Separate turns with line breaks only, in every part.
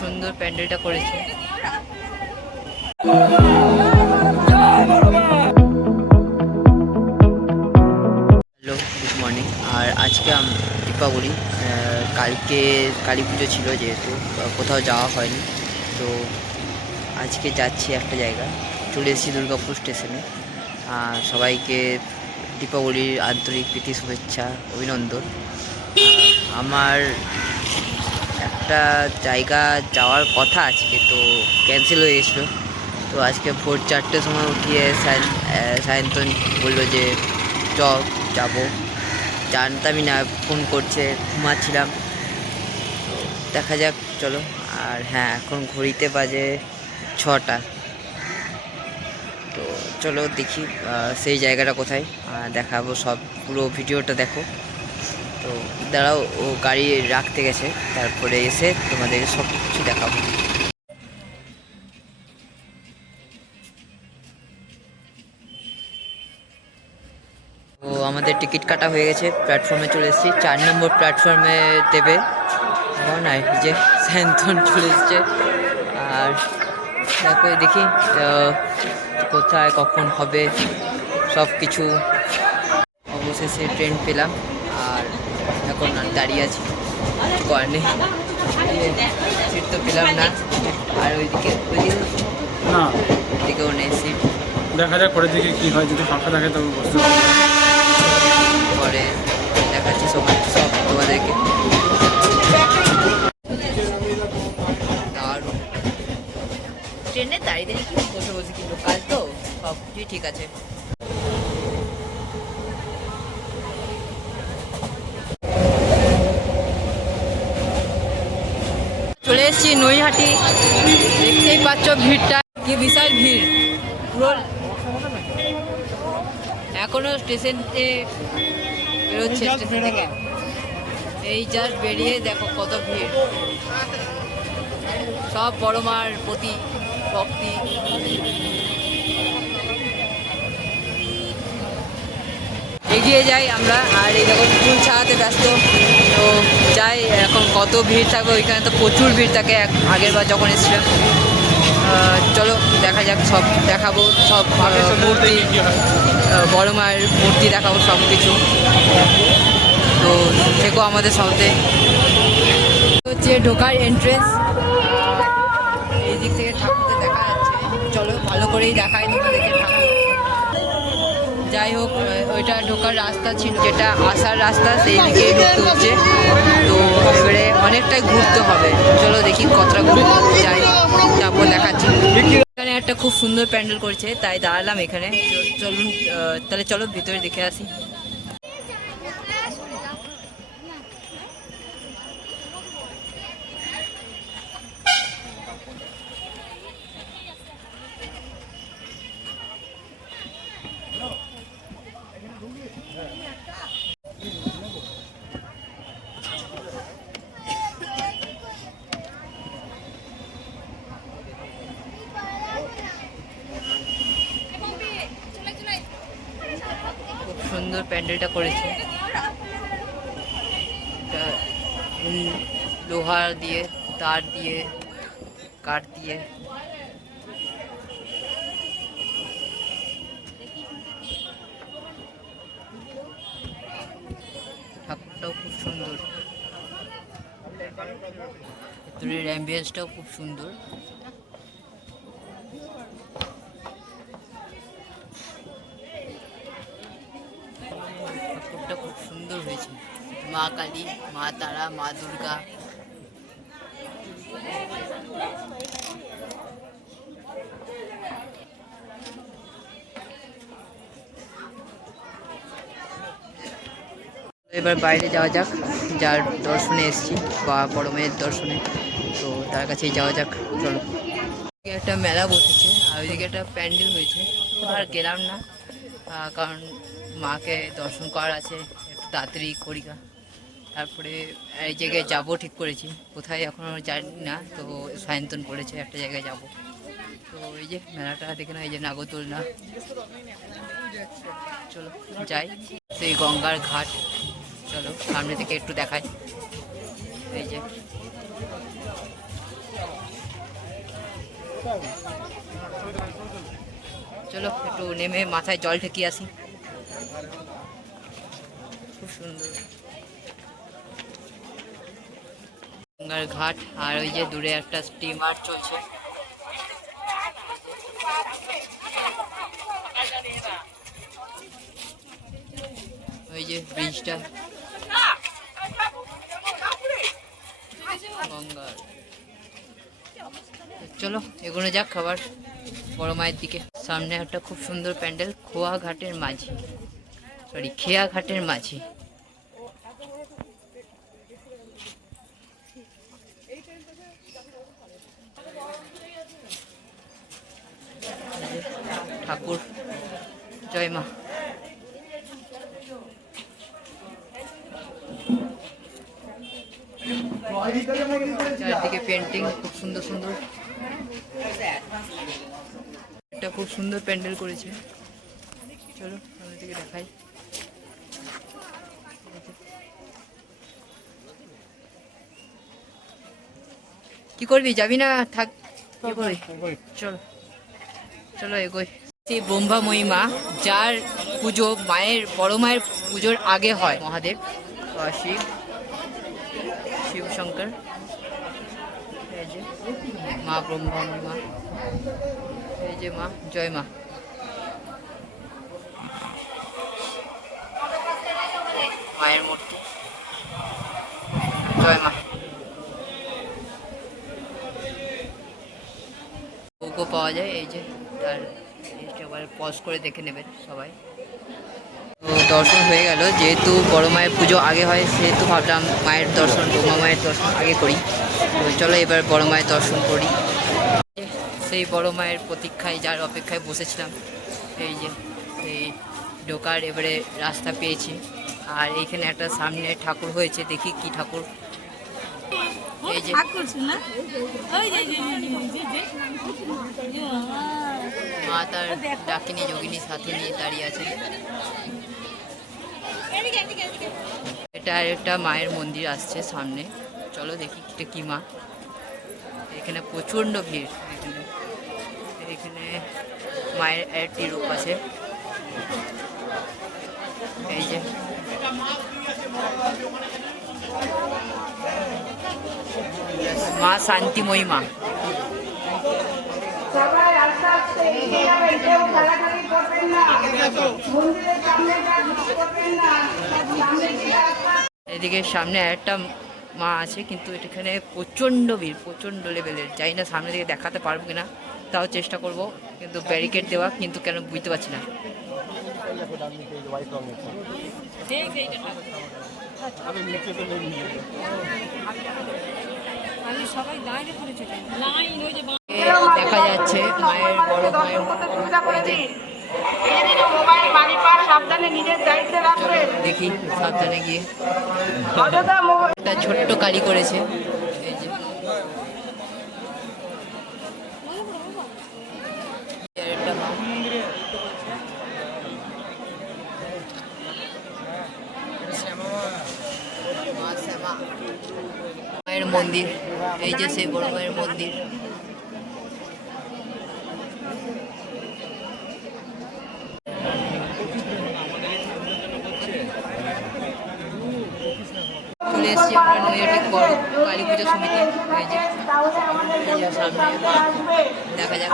সুন্দর প্যান্ডেলটা করেছে। হ্যালো গুড মর্নিং আর আজকে দীপাবলি কালকে, কালী পুজো ছিল যেহেতু কোথাও যাওয়া হয়নি। তো আজকে যাচ্ছি একটা জায়গা চলে এসেছি দুর্গাপুর স্টেশনে আর সবাইকে দীপাবলির আন্তরিক প্রীতি, শুভেচ্ছা, অভিনন্দন। আমার একটা জায়গা যাওয়ার কথা আজকে, তো ক্যান্সেল হয়ে গেছিল তো আজকে ভোর চারটের সময় উঠিয়ে সায়ন্তন বলল যে, চ, যাব। জানতামই না ফোন করছে, ঘুমাচ্ছিলাম। তো দেখা যাক, চলো। আর হ্যাঁ এখন ঘড়িতে বাজে ছটা। তো চলো দেখি সেই জায়গাটা কোথায়। দেখাবো সব, পুরো ভিডিওটা দেখো। তো দাঁড়াও, ও গাড়ি রাখতে গেছে। তারপরে এসে তোমাদের সব কিছু দেখাবো। তো আমাদের টিকিট কাটা হয়ে গেছে, প্ল্যাটফর্মে চলে এসেছি। চার নম্বর প্ল্যাটফর্মে দেবে। আর যে স্যান্থন চলে এসছে। আর তারপরে দেখি কোথায়, কখন হবে সব কিছু অবশেষে ট্রেন পেলাম। এখন দাঁড়িয়ে আছি নেই সিট তো পেলাম না। আর ওইদিকে ওইদিকে
না।
ওইদিকেও নেই সিট
দেখা যাক পরের দিকে কি হয়। যদি ফাঁকা থাকে তবে বসতে
পরে দেখাচ্ছি সবাই সব তোমাদেরকে। ট্রেনে দাঁড়িয়ে দাঁড়িয়ে কি বসে বসে কিন্তু কাজ তো সব ঠিক আছে চলে এসেছি নৈহাটি দেখতেই পাচ্ছ ভিড়টা। কি বিশাল ভিড়। পুরো এখনও স্টেশনে বেরোচ্ছে স্টেশন থেকে। এই জাস্ট বেরিয়ে দেখো কত ভিড়। সব বড় মার প্রতি ভক্তি। এগিয়ে যাই আমরা আর এই দেখো ফুল ছাড়াতে ব্যস্ত। তো যাই এখন কত ভিড় থাকবে ওইখানে তো প্রচুর ভিড় থাকে এক আগের বার যখন এসেছিলাম। চলো দেখা যাক সব দেখাবো সব মূর্তি বড় মায়ের মূর্তি দেখাবো সব কিছু তো থেকো আমাদের সাথে। হচ্ছে ঢোকার এন্ট্রেন্স এই দিক থেকে ঠাকুরকে দেখা যাচ্ছে। চলো ভালো করেই দেখায় তোমাদেরকে যাই হোক ওইটা ঢোকার রাস্তা ছিল, যেটা আসার রাস্তা সেই দিকেই ঢুকতে হচ্ছে। তো এবারে অনেকটাই ঘুরতে হবে। চলো দেখি কতটা ঘুরতে যাই, তারপর দেখাচ্ছি। এখানে একটা খুব সুন্দর প্যান্ডেল করছে, তাই দাঁড়ালাম এখানে। চলুন তাহলে চলো ভিতরে দেখে আসি খুব সুন্দর প্যান্ডেলটা করেছে। লোহার দিয়ে, তার দিয়ে, কাঠ দিয়ে। ঠাকুরটাও খুব সুন্দর। ভেতরের অ্যাম্বিয়েন্সটাও খুব সুন্দর ঠাকুরটা খুব সুন্দর হয়েছে। মা কালী, মা তারা, মা দুর্গা। এবার বাইরে যাওয়া যাক, যার দর্শনে এসেছি, বা বড় মেয়ের দর্শনে। তো তার কাছেই যাওয়া যাক, চলো। একটা মেলা বসেছে, আর ওইদিকে একটা প্যান্ডেল হয়েছে। আর গেলাম না কারণ মাকে দর্শন করার আছে। তাড়াতাড়ি করি। তারপরে এই জায়গায় যাব ঠিক করেছি। কোথায় এখনও জানি না, তো সায়ন্তন পড়েছে একটা জায়গায় যাব। তো এই যে মেলাটা দেখে না এই যে নাগরদোলনা। চলো, যাই। সেই গঙ্গার ঘাট। চলো, সামনে থেকে একটু দেখাই। এই যে। চলো, একটু নেমে মাথায় জল ঠেকিয়ে আসি। খুব সুন্দর। গঙ্গার ঘাট, আর ওই যে দূরে একটা স্টিমার চলছে। ওই যে ব্রিজটা গঙ্গার। চলো, এগোনো যাক খাবার বড় মায়ের দিকে। সামনে একটা খুব সুন্দর প্যান্ডেল, খোয়া ঘাটের মাঝি। সরি খেয়া ঘাটের মাঝি ঠাকুর জয় মা চারদিকে পেন্টিং খুব সুন্দর সুন্দর। একটা খুব সুন্দর প্যান্ডেল করেছে। চলো দেখাই। কি করবি? যাবি না? থাক কি চলো। চলো এগোই। সেই ব্রহ্মাময়ী মা যার পুজো মায়ের, বড় মায়ের পুজোর আগে হয়। মহাদেব বা শিব শিব শঙ্কর মা ব্রহ্মাময়ী মা এই যে মা, জয় মা। মায়ের মূর্তি। জয় মা। পাওয়া যায়, এই যে তার একবার পজ করে দেখে নেবেন সবাই। তো দর্শন হয়ে গেল, যেহেতু বড় মায়ের পুজো আগে হয়, সেহেতু ভাবলাম মায়ের দর্শন ব্রহ্মা মায়ের দর্শন আগে করি। তো চলো এবার বড় মায়ের দর্শন করি। সেই বড় মায়ের প্রতীক্ষায়, যার অপেক্ষায় বসেছিলাম, এই যে, এই ঢোকার এবারে রাস্তা পেয়েছি। আর এইখানে একটা সামনে ঠাকুর হয়েছে, দেখি কি ঠাকুর এই যে। মা তার ডাকিনী যোগিনী সাথে নিয়ে দাঁড়িয়ে আছে। এটা একটা মায়ের মন্দির আসছে সামনে। চলো দেখি এটা কি মা। এখানে প্রচণ্ড ভিড়। এখানে এখানে মায়ের একটি রূপ আছে। এই যে। মা শান্তিময়ী মা এদিকে সামনে একটা মা আছে কিন্তু এখানে প্রচণ্ড ভিড় প্রচণ্ড লেভেলের জানি না সামনে থেকে দেখাতে পারব কিনা তাও চেষ্টা করব কিন্তু ব্যারিকেড দেওয়া কিন্তু কেন বুঝতে পারছি না
আমি
দেখা যাচ্ছে মায়ের বড় মায়ের দেখি সাবধানে গিয়ে। একটা ছোট্ট কালি করেছে এই যে আর একটা মা। মা শ্যামা। মন্দির, এই যে সেই বড় মায়ের মন্দির। চলে এসেছি আমরা বড় কালী সমিতি। যে সামনে দেখা যাক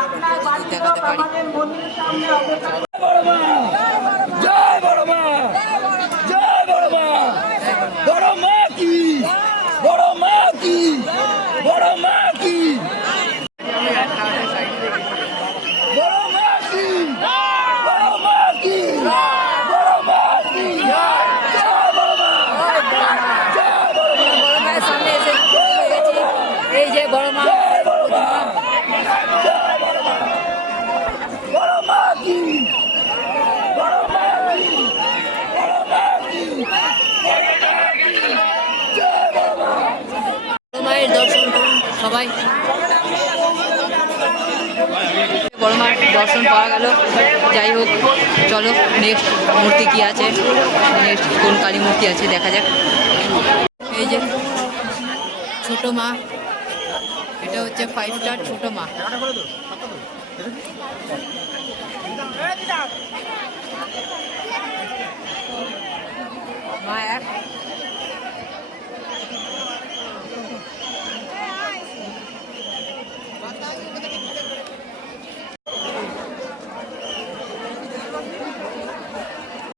দেখাতে পারি
মন্দিরের সামনে অপেক্ষা
জয় বড় মা জয় বড় মা বড় মা কি বড় মা কি বড় মা কি বড় মা কি বড় মা কি বড় মা কি জয় বড় মা জয় বড় মা
বড় মায়ের সামনে এসে হয়ে গেছি এই যে বড় মা
জয় বড় মা জয় বড় মা বড় মা কি বড় মা কি বড় মা কি জয় বড় মা
বড় মায়ের দর্শন সবাই বড় মার দর্শন পাওয়া গেল। যাই হোক, চলো নেক্সট মূর্তি কি আছে? নেক্সট কোন কালী মূর্তি আছে দেখা যাক। এই যে, ছোট মা। এটা হচ্ছে ফাইভ স্টার ছোট মা এক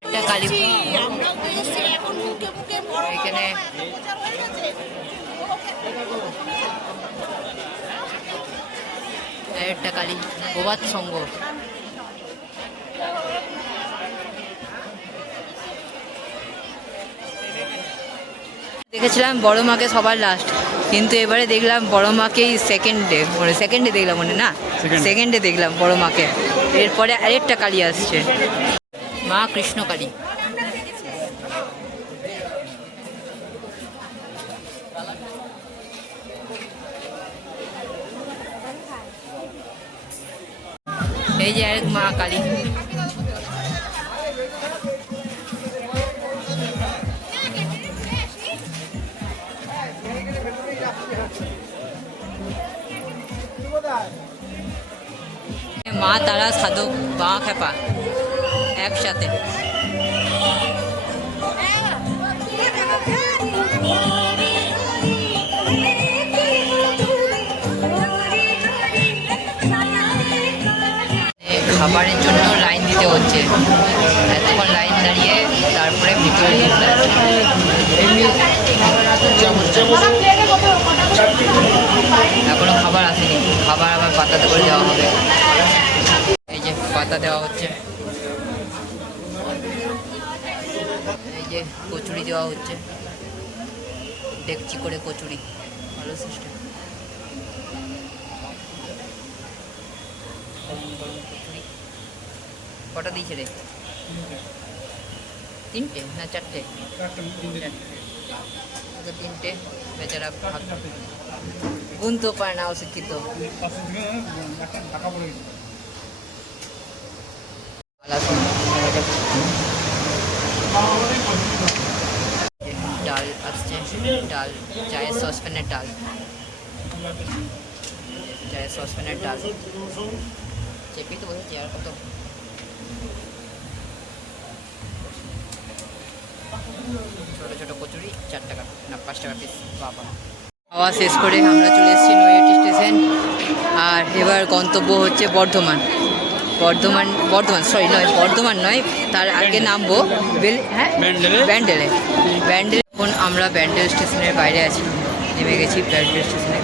এটা কালী এখানে একটা কালী প্রভাত সংঘ। দেখেছিলাম বড় মাকে সবার লাস্ট কিন্তু এবারে দেখলাম বড় মাকেই সেকেন্ডে মানে সেকেন্ডে দেখলাম মানে না. সেকেন্ডে দেখলাম বড় মাকে। এরপরে আরেকটা কালী আসছে। মা কৃষ্ণ এই যে আরেক মা কালী মা তারা সাধক বা খেপা একসাথে। খাবারের জন্য লাইন দিতে হচ্ছে। এতক্ষণ লাইন দাঁড়িয়ে তারপরে ভিতরে ঢুকতে হচ্ছে। এখনও খাবার আসেনি। খাবার আবার পাতাতে করে দেওয়া হবে। এই যে পাতা দেওয়া হচ্ছে। এই যে কচুরি দেওয়া হচ্ছে। দেখছি করে কচুরি। ভালো সিস্টেম কটা দিয়েছে রে তিনটে না চারটে চারটে ওকে তিনটে বেচারা ভাগ গুনতেও পারে না অশিক্ষিত ডাল আসছে ডাল চায়ের সসপ্যানের ডাল চায়ের সসপ্যানের ডাল চেপেই তো বসেছি আর কত ছোটো ছোটো কচুরি চার টাকা না পাঁচ টাকা পিস বাবা। খাওয়া শেষ করে আমরা চলে এসেছি নৈহাটি স্টেশন। আর এবার গন্তব্য হচ্ছে বর্ধমান। বর্ধমান বর্ধমান সরি নয় বর্ধমান নয় তার আগে নামবো বেল হ্যাঁ?
ব্যান্ডেলে?
ব্যান্ডেলে। ব্যান্ডেল এখন আমরা ব্যান্ডেল স্টেশনের বাইরে আছি। নেমে গেছি ব্যান্ডেল স্টেশনে।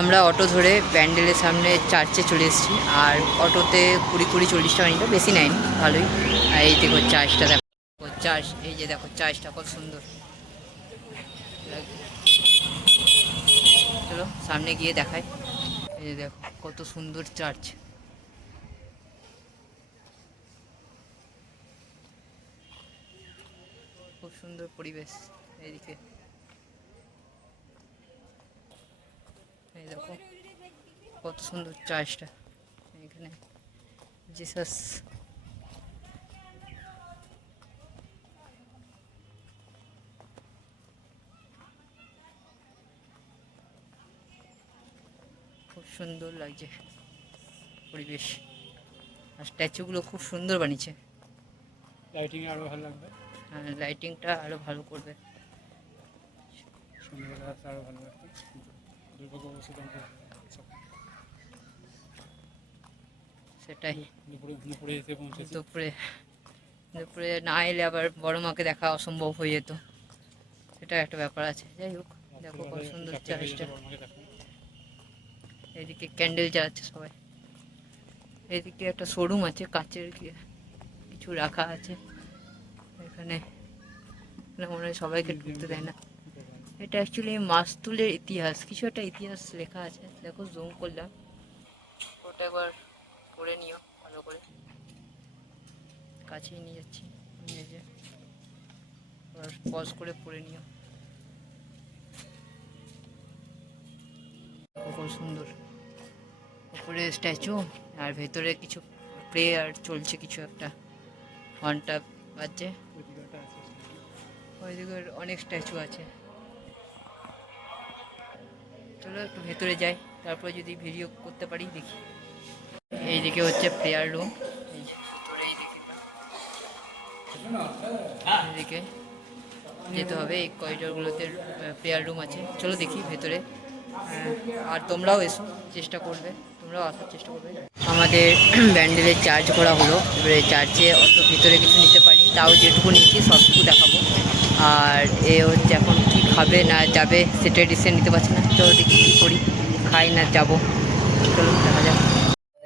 আমরা অটো ধরে ব্যান্ডেলের সামনে চার্চে চলে এসেছি। আর অটোতে কুড়ি কুড়ি চল্লিশ টাকা নিল বেশি নেয়নি, ভালোই। আর এই দেখো চার্জটা দেখো। চার্জ এই যে দেখো চার্জটা কত সুন্দর। চলো সামনে গিয়ে দেখাই। এই যে দেখো কত সুন্দর চার্চ। খুব সুন্দর পরিবেশ এইদিকে। দেখো কত সুন্দর চার্চটা এখানে জিসাস খুব সুন্দর লাগছে পরিবেশ। আর স্ট্যাচুগুলো খুব সুন্দর বানিয়েছে।
লাইটিং আরও ভালো লাগবে।
আর লাইটিংটা আরও ভালো করবে।
সন্ধ্যাবেলা আসলে আরও ভালো লাগবে।
সেটাই।
দুপুরে দুপুরে এসে পৌঁছেছি।
দুপুরে দুপুরে না এলে আবার বড় মাকে দেখা অসম্ভব হয়ে যেত। সেটা একটা ব্যাপার আছে। যাই হোক দেখো কত সুন্দর চার্চটা। এদিকে ক্যান্ডেল জ্বালাচ্ছে সবাই। এদিকে একটা শোরুম আছে কাচের কিছু রাখা আছে। এখানে এখানে মনে হয় সবাইকে ঢুকতে দেয় না। এটা অ্যাকচুয়ালি মাস্তুলের ইতিহাস, কিছু একটা ইতিহাস লেখা আছে, দেখো জুম করলাম। ওটা একবার পড়ে নিও, ভালো করে। কাছেই নিয়ে যাচ্ছি নিয়ে যে পজ করে পড়ে নিও। খুব সুন্দর। উপরে স্ট্যাচু আর ভেতরে কিছু প্রেয়ার চলছে, কিছু একটা। ঘণ্টা বাজছে।
ওইদিকে
অনেক স্ট্যাচু আছে। চলো একটু ভেতরে যাই, তারপরে যদি ভিডিও করতে পারি, দেখি। এইদিকে হচ্ছে প্রেয়ার রুম এদিকে যেতে হবে, এই করিডোরগুলোতে প্রেয়ার রুম আছে। চলো দেখি ভেতরে। আর তোমরাও এসো, চেষ্টা করবে, তোমরাও আসার চেষ্টা করবে। আমাদের ব্যান্ডেলের চার্জ করা হলো, এবারে চার্জে অত ভিতরে কিছু নিতে পারি তাও যেটুকু নিচ্ছি সবটুকু দেখাবো। আর এ হচ্ছে এখন কি খাবে না যাবে সেটা ডিসিশন নিতে পারছি না। চলো দেখি কী করি। খাই না যাব। চলো দেখা যাক।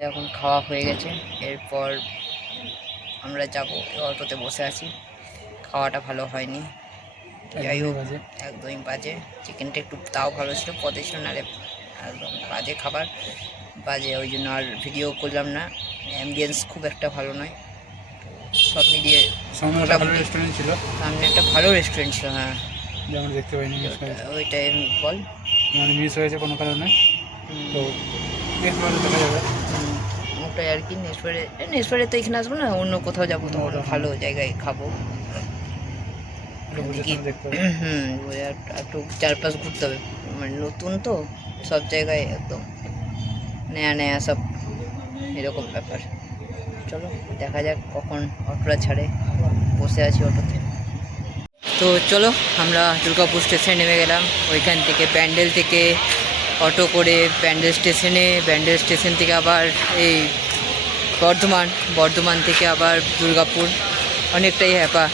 এখন খাওয়া হয়ে গেছে। এরপর আমরা যাব। অটোতে বসে আছি। খাওয়াটা ভালো হয়নি। যাই হোক একদমই বাজে। চিকেনটা একটু তাও ভালো ছিল। পদে ছিল নাহলে একদম বাজে খাবার। বাজে ওই জন্য আর ভিডিও করলাম না। অ্যাম্বিয়েন্স খুব একটা ভালো নয়। সব মিলিয়ে
সামনে একটা ভালো
মোটামুটি।
রেস্টুরেন্ট ছিল।
সামনে একটা ভালো রেস্টুরেন্ট ছিল হ্যাঁ।
দেখতে পাইনি
ওইটাই বল।
মানে মিস হয়েছে কোনো কারণে। তো নেক্সট দেখা যাবে।
ওটাই আর কি নেক্সট বারে নেক্সট তো এখানে আসব না অন্য কোথাও যাব তো ভালো জায়গায় খাব। হুম আর- একটু চারপাশ ঘুরতে হবে। মানে নতুন তো সব জায়গায় একদম নেয়া নেয়া সব এরকম ব্যাপার। চলো দেখা যাক কখন অটোটা ছাড়ে। বসে আছি অটোতে। তো চলো, আমরা দুর্গাপুর স্টেশনে নেমে গেলাম। ওইখান থেকে ব্যান্ডেল থেকে অটো করে ব্যান্ডেল স্টেশনে ব্যান্ডেল স্টেশন থেকে আবার এই বর্ধমান বর্ধমান থেকে আবার দুর্গাপুর। অনেকটাই হ্যাপা।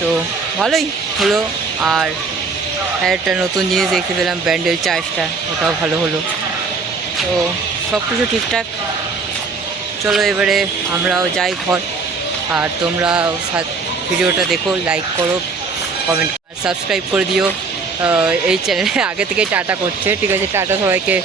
তো ভালোই হলো। আর একটা নতুন জিনিস দেখতে পেলাম ব্যান্ডেল চার্জটা ওটাও ভালো হলো। তো সব কিছু ঠিকঠাক। চলো এবারে আমরাও যাই ঘর। আর তোমরা ভিডিওটা দেখো লাইক করো। কমেন্ট সাবস্ক্রাইব করে দিও। এই চ্যানেলে আগে থেকেই টাটা করছে। ঠিক আছে টাটা সবাইকে।